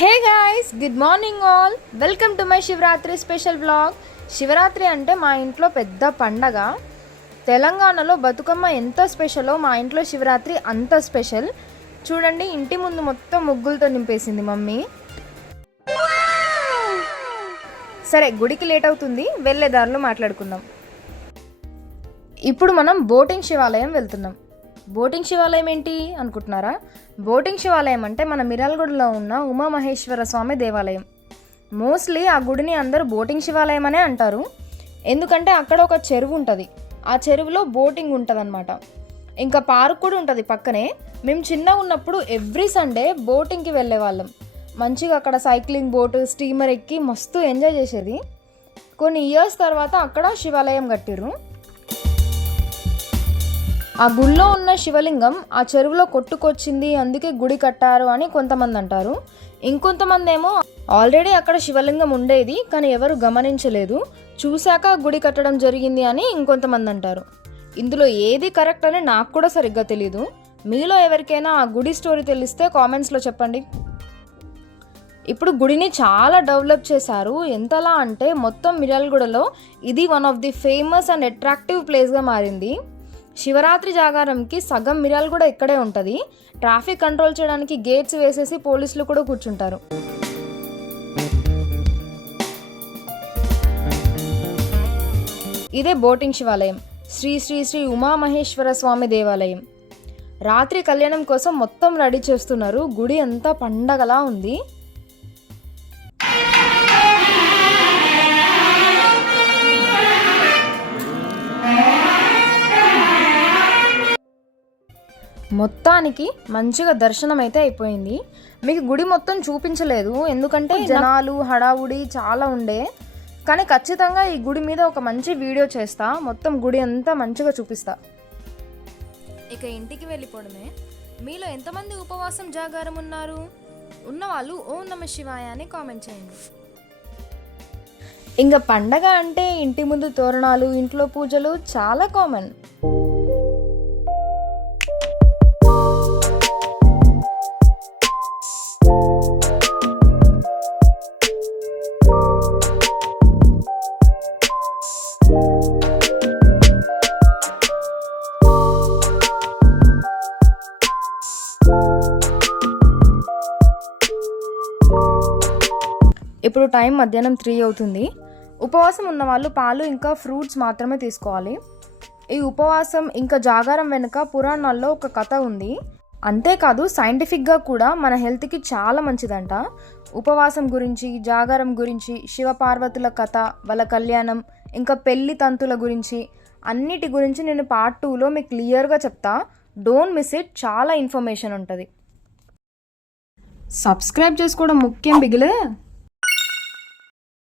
Hey guys, good morning all. Welcome to my Shivaratri special vlog. Shivaratri అంటే మా ఇంట్లో పెద్ద పండగ. తెలంగాణలో బతుకమ్మ ఎంత స్పెషలో మా ఇంట్లో శివరాత్రి అంత స్పెషల్. చూడండి, ఇంటి ముందు మొత్తం ముగ్గులతో నింపేసింది మమ్మీ. సరే, గుడికి లేట్ అవుతుంది, వెళ్ళే దారిలో మాట్లాడుకుందాం. ఇప్పుడు మనం బోటింగ్ శివాలయం వెళ్తున్నాం. బోటింగ్ శివాలయం ఏంటి అనుకుంటున్నారా? బోటింగ్ శివాలయం అంటే మన మిర్యాలగూడలో ఉన్న ఉమామహేశ్వర స్వామి దేవాలయం. మోస్ట్లీ ఆ గుడిని అందరూ బోటింగ్ శివాలయం అనే అంటారు. ఎందుకంటే అక్కడ ఒక చెరువు ఉంటుంది, ఆ చెరువులో బోటింగ్ ఉంటుంది అనమాట. ఇంకా పార్క్ కూడా ఉంటుంది పక్కనే. మేము చిన్నగా ఉన్నప్పుడు ఎవ్రీ సండే బోటింగ్కి వెళ్ళే వాళ్ళం. మంచిగా అక్కడ సైక్లింగ్ బోటు, స్టీమర్ ఎక్కి మస్తు ఎంజాయ్ చేసేది. కొన్ని ఇయర్స్ తర్వాత అక్కడ శివాలయం కట్టిర్రు. ఆ గుడిలో ఉన్న శివలింగం ఆ చెరువులో కొట్టుకొచ్చింది, అందుకే గుడి కట్టారు అని కొంతమంది అంటారు. ఇంకొంతమంది ఏమో ఆల్రెడీ అక్కడ శివలింగం ఉండేది కానీ ఎవరు గమనించలేదు, చూశాక గుడి కట్టడం జరిగింది అని ఇంకొంతమంది అంటారు. ఇందులో ఏది కరెక్ట్ అని నాకు కూడా సరిగ్గా తెలీదు. మీలో ఎవరికైనా ఆ గుడి స్టోరీ తెలిస్తే కామెంట్స్లో చెప్పండి. ఇప్పుడు గుడిని చాలా డెవలప్ చేశారు. ఎంతలా అంటే మొత్తం మిర్యాలగూడలో ఇది one of the famous and attractive ప్లేస్గా మారింది. శివరాత్రి జాగారంకి సగం మిర్యాలగూడ ఇక్కడే ఉంటుంది. ట్రాఫిక్ కంట్రోల్ చేయడానికి గేట్స్ వేసేసి పోలీసులు కూడా కూర్చుంటారు. ఇదే బోటింగ్ శివాలయం, శ్రీ శ్రీ శ్రీ ఉమామహేశ్వర స్వామి దేవాలయం. రాత్రి కళ్యాణం కోసం మొత్తం రెడీ చేస్తున్నారు. గుడి అంతా పండగలా ఉంది. మొత్తానికి మంచిగా దర్శనం అయితే అయిపోయింది. మీకు గుడి మొత్తం చూపించలేదు, ఎందుకంటే జనాలు హడావుడి చాలా ఉండే. కానీ ఖచ్చితంగా ఈ గుడి మీద ఒక మంచి వీడియో చేస్తా, మొత్తం గుడి అంతా మంచిగా చూపిస్తా. ఇక ఇంటికి వెళ్ళిపోవడమే. మీలో ఎంతమంది ఉపవాసం జాగారం ఉన్నారు? ఉన్నవాళ్ళు ఓం నమః శివాయ అని కామెంట్ చేయండి. ఇంకా పండగ అంటే ఇంటి ముందు తోరణాలు, ఇంట్లో పూజలు చాలా కామన్. ఇప్పుడు టైం మధ్యాహ్నం 3 అవుతుంది. ఉపవాసం ఉన్న వాళ్ళు పాలు ఇంకా ఫ్రూట్స్ మాత్రమే తీసుకోవాలి. ఈ ఉపవాసం ఇంకా జాగారం వెనుక పురాణాల్లో ఒక కథ ఉంది. అంతేకాదు సైంటిఫిక్గా కూడా మన హెల్త్కి చాలా మంచిదంట. ఉపవాసం గురించి, జాగారం గురించి, శివపార్వతుల కథ, వాళ్ళ కళ్యాణం, ఇంకా పెళ్లి తంతుల గురించి, అన్నిటి గురించి నేను పార్ట్ 2లో మీకు క్లియర్గా చెప్తా. డోంట్ మిస్ ఇట్, చాలా ఇన్ఫర్మేషన్ ఉంటుంది. సబ్స్క్రైబ్ చేసుకోవడం ముఖ్యం బిగిలే.